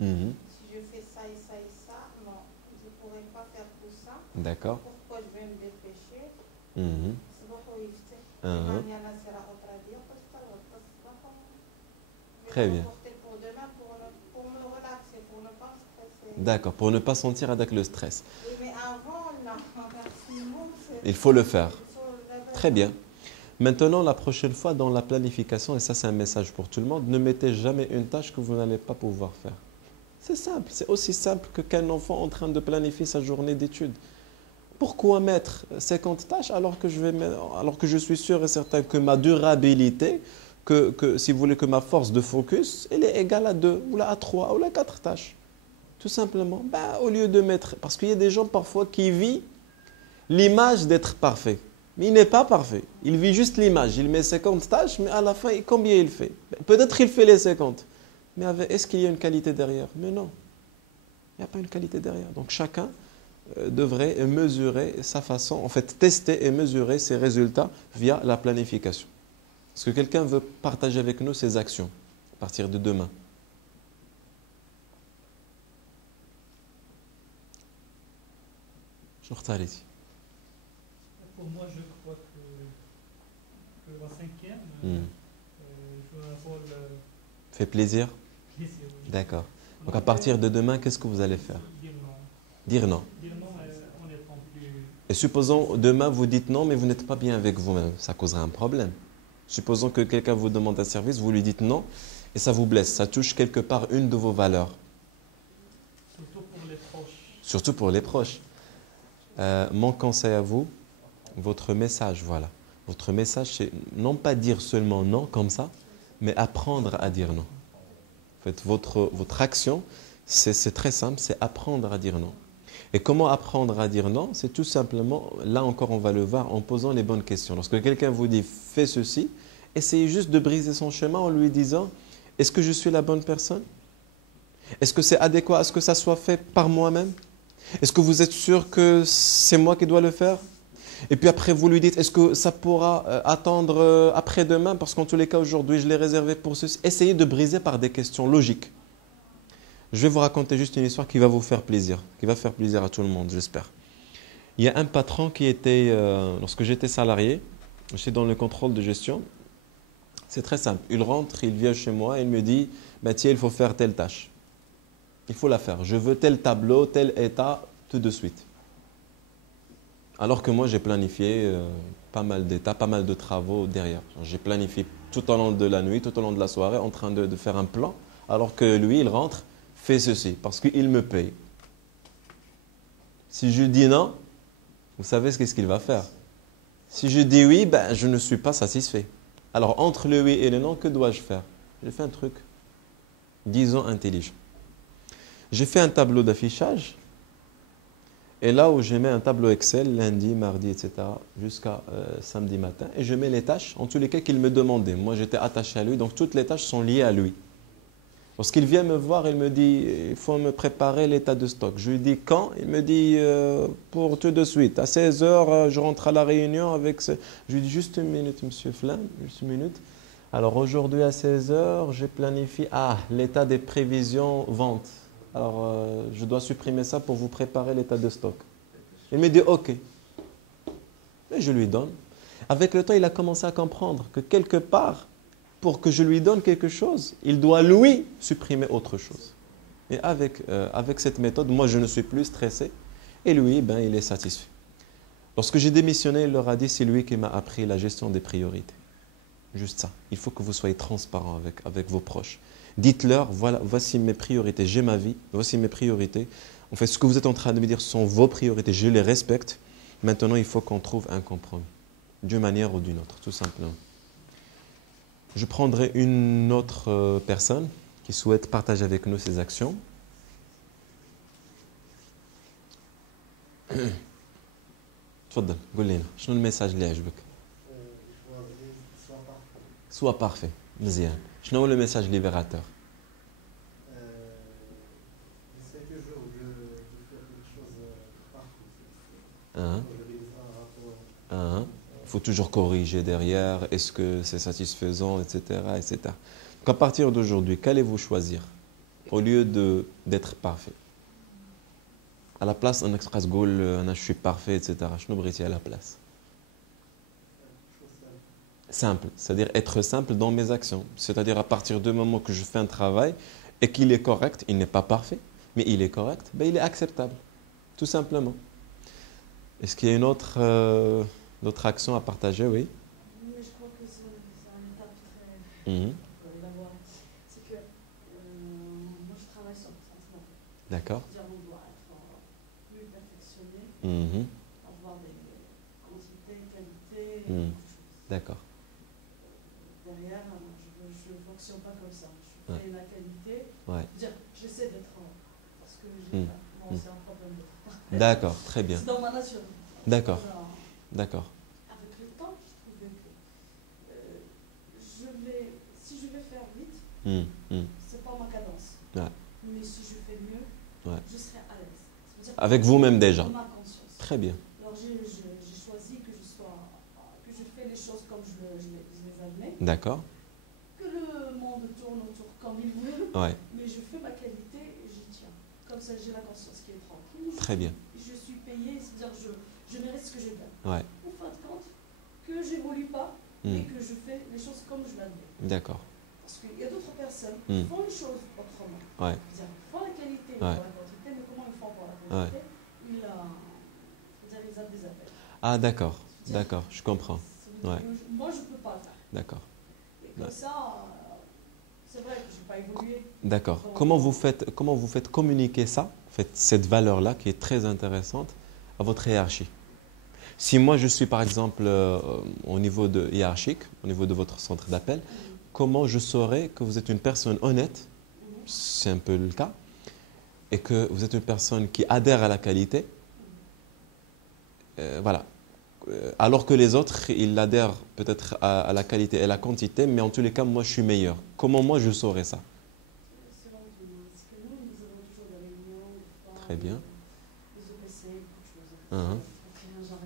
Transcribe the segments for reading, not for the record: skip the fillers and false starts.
Mhm. Si je fais ça et ça et ça, non, je ne pourrais pas faire tout ça. D'accord. Pourquoi je vais me dépêcher? Mhm. C'est beaucoup évité. Mhm. Il y en a c'est la autre dire parce que je Très vais bien. reporter pour demain pour me relaxer, pour ne pas stresser. D'accord, pour ne pas sentir avec le stress. Oui, mais avant, non, maximum, Il faut le faire. il faut le Très bien. Maintenant, la prochaine fois, dans la planification, et ça c'est un message pour tout le monde, ne mettez jamais une tâche que vous n'allez pas pouvoir faire. C'est simple, c'est aussi simple que qu'un enfant en train de planifier sa journée d'études. Pourquoi mettre 50 tâches alors que je suis sûr et certain que ma durabilité, si vous voulez que ma force de focus, elle est égale à 2, ou à 3, ou à 4 tâches. Tout simplement. Ben, au lieu de mettre... Parce qu'il y a des gens parfois qui vivent l'image d'être parfait. Mais il n'est pas parfait. Il vit juste l'image. Il met 50 tâches, mais à la fin, combien il fait? Peut-être qu'il fait les 50. Mais est-ce qu'il y a une qualité derrière? Mais non. Il n'y a pas une qualité derrière. Donc chacun devrait mesurer sa façon, en fait tester et mesurer ses résultats via la planification. Est-ce que quelqu'un veut partager avec nous ses actions à partir de demain? Pour moi, je crois que la cinquième joue un rôle Fait plaisir? plaisir. D'accord. Donc à partir de demain, qu'est-ce que vous allez faire? Dire non. Dire non. Dire non en étant plus. Et supposons demain vous dites non, mais vous n'êtes pas bien avec vous-même. Ça causera un problème. Supposons que quelqu'un vous demande un service, vous lui dites non, et ça vous blesse. Ça touche quelque part une de vos valeurs. Surtout pour les proches. Surtout pour les proches. Mon conseil à vous, votre message, voilà. Votre message, c'est non pas dire seulement non comme ça, mais apprendre à dire non. En fait, votre action, c'est très simple, c'est apprendre à dire non. Et comment apprendre à dire non? C'est tout simplement, là encore on va le voir, en posant les bonnes questions. Lorsque quelqu'un vous dit « fais ceci », essayez juste de briser son chemin en lui disant « est-ce que je suis la bonne personne? Est-ce que c'est adéquat à ce que ça soit fait par moi-même? Est-ce que vous êtes sûr que c'est moi qui dois le faire ?» Et puis après, vous lui dites, est-ce que ça pourra attendre après-demain? Parce qu'en tous les cas, aujourd'hui, je l'ai réservé pour ceci. Essayez de briser par des questions logiques. Je vais vous raconter juste une histoire qui va vous faire plaisir, qui va faire plaisir à tout le monde, j'espère. Il y a un patron qui était, lorsque j'étais salarié, j'étais dans le contrôle de gestion. C'est très simple. Il rentre, il vient chez moi et il me dit, bah, tiens, il faut faire telle tâche. Il faut la faire. Je veux tel tableau, tel état, tout de suite. Alors que moi, j'ai planifié pas mal d'étapes, pas mal de travaux derrière. J'ai planifié tout au long de la nuit, tout au long de la soirée, en train de faire un plan, alors que lui, il rentre, fait ceci, parce qu'il me paye. Si je dis non, vous savez ce qu'il va faire. Si je dis oui, ben, je ne suis pas satisfait. Alors, entre le oui et le non, que dois-je faire? J'ai fait un truc, disons, intelligent. J'ai fait un tableau d'affichage. Et là où je mets un tableau Excel, lundi, mardi, etc., jusqu'à samedi matin, et je mets les tâches, en tous les cas qu'il me demandait. Moi, j'étais attaché à lui, donc toutes les tâches sont liées à lui. Lorsqu'il vient me voir, il me dit, il faut me préparer l'état de stock. Je lui dis quand? Il me dit, pour tout de suite. À 16 heures, je rentre à la réunion avec ce... Je lui dis, juste une minute, monsieur Flynn, juste une minute. Alors aujourd'hui à 16 heures, j'ai planifié, l'état des prévisions vente. Alors, je dois supprimer ça pour vous préparer l'état de stock. Il me dit, OK. Et je lui donne. Avec le temps, il a commencé à comprendre que quelque part, pour que je lui donne quelque chose, il doit, lui, supprimer autre chose. Et avec cette méthode, moi, je ne suis plus stressé. Et lui, ben, il est satisfait. Lorsque j'ai démissionné, il leur a dit, c'est lui qui m'a appris la gestion des priorités. Juste ça. Il faut que vous soyez transparent avec vos proches. Dites-leur, voilà, voici mes priorités, j'ai ma vie, voici mes priorités. En fait, ce que vous êtes en train de me dire sont vos priorités, je les respecte. Maintenant, il faut qu'on trouve un compromis, d'une manière ou d'une autre, tout simplement. Je prendrai une autre personne qui souhaite partager avec nous ses actions. تفضل قول لنا شنو الميساج اللي عجبك؟ Sois parfait. مزيان. شنو هو le message libérateur? J'essaie toujours de faire quelque chose parfait. Hein? Il faut toujours corriger derrière. Est-ce que c'est satisfaisant, etc., etc. Donc à partir d'aujourd'hui, qu'allez-vous choisir? au lieu d'être parfait. À la place, on express goal, je suis parfait, etc. Je ne à la place. Simple, c'est-à-dire être simple dans mes actions. C'est-à-dire à partir du moment que je fais un travail et qu'il est correct, il n'est pas parfait, mais il est correct, ben il est acceptable, tout simplement. Est-ce qu'il y a une autre action à partager? Oui. Mais je crois que c'est une étape très élaborée. C'est que moi je travaille sur le sentiment. D'accord. C'est-à-dire on doit être plus perfectionné, avoir des quantités, qualités, beaucoup de choses. D'accord. Derrière, je ne fonctionne pas comme ça. Je fais la qualité. Ouais. Dire, j'essaie d'être parce que j'ai moi c'est un problème d'être parfait. D'accord, très bien. C'est dans ma nature. D'accord. D'accord. Avec le temps, je trouvais que si je vais faire vite, c'est pas ma cadence. Ouais. Mais si je fais mieux, je serai à l'aise. Avec vous-même déjà. Dans ma conscience. Très bien. Alors j'ai choisi que je fais les choses comme je les admets. D'accord. Que le monde tourne autour comme il veut. Ouais. Mais je fais ma qualité et j'y tiens. Comme ça, j'ai la conscience qui est tranquille. Très bien. Je suis payé, c'est-à-dire je mérite ce que je gagne. Ouais. En fin de compte, que j'évolue pas et que je fais les choses comme je l'admets. D'accord. Parce qu'il y a d'autres personnes qui font les choses autrement. Ouais. Ils font la qualité, ils font la quantité, mais comment ils font pour la quantité? Ils ont des appels. Ah d'accord, d'accord, je comprends. Ouais. Moi, je ne peux pas le faire. D'accord. Et comme ça, c'est vrai que je n'ai pas évolué. D'accord. Comment vous faites communiquer ça, en fait, cette valeur-là qui est très intéressante, à votre hiérarchie? Si moi je suis par exemple au niveau hiérarchique, au niveau de votre centre d'appel, comment je saurais que vous êtes une personne honnête, c'est un peu le cas, et que vous êtes une personne qui adhère à la qualité, voilà. Alors que les autres, ils adhèrent peut-être à la qualité et la quantité, mais en tous les cas, moi je suis meilleur. Comment moi je saurais ça? C'est là où parce que nous avons toujours des réunions, Très bien. des OPC, beaucoup de choses.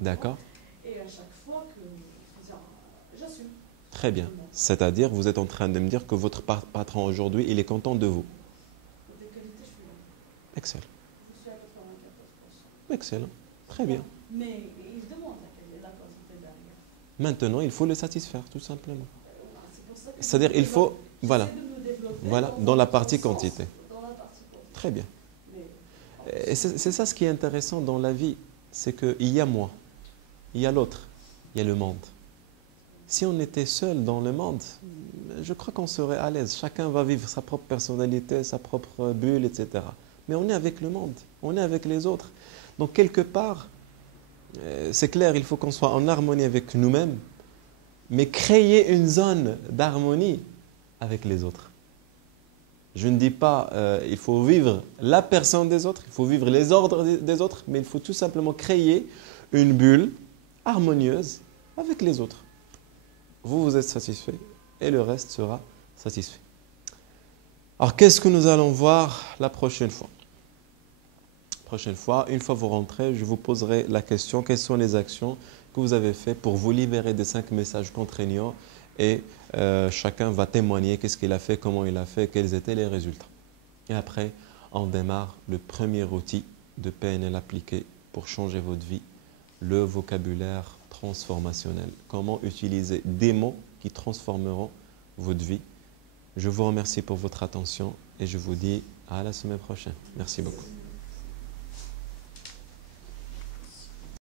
D'accord. Et à chaque fois que j'assume. Très bien. C'est-à-dire, vous êtes en train de me dire que votre patron aujourd'hui, il est content de vous. Des qualités, je suis là. Excellent. Je suis à 94%. Excellent. Très bien. Mais il demande la quantité derrière. Maintenant, il faut le satisfaire, tout simplement. C'est C'est-à-dire, il faut, voilà, dans la partie quantité. Dans la partie quantité. Très bien. Et c'est ça ce qui est intéressant dans la vie, c'est qu'il y a moi, il y a l'autre, il y a le monde. Si on était seul dans le monde, je crois qu'on serait à l'aise. Chacun va vivre sa propre personnalité, sa propre bulle, etc. Mais on est avec le monde, on est avec les autres. Donc quelque part, c'est clair, il faut qu'on soit en harmonie avec nous-mêmes, mais créer une zone d'harmonie avec les autres. Je ne dis pas il faut vivre la personne des autres, il faut vivre les ordres des autres, mais il faut tout simplement créer une bulle harmonieuse avec les autres. Vous êtes satisfait et le reste sera satisfait. Alors, qu'est-ce que nous allons voir la prochaine fois? Prochaine fois, une fois vous rentrez, je vous poserai la question, quelles sont les actions que vous avez faites pour vous libérer des 5 messages contraignants et chacun va témoigner qu'est-ce qu'il a fait, comment il a fait, quels étaient les résultats. Et après, on démarre le premier outil de PNL appliqué pour changer votre vie, le vocabulaire transformationnel. Comment utiliser des mots qui transformeront votre vie. Je vous remercie pour votre attention et je vous dis à la semaine prochaine. Merci beaucoup.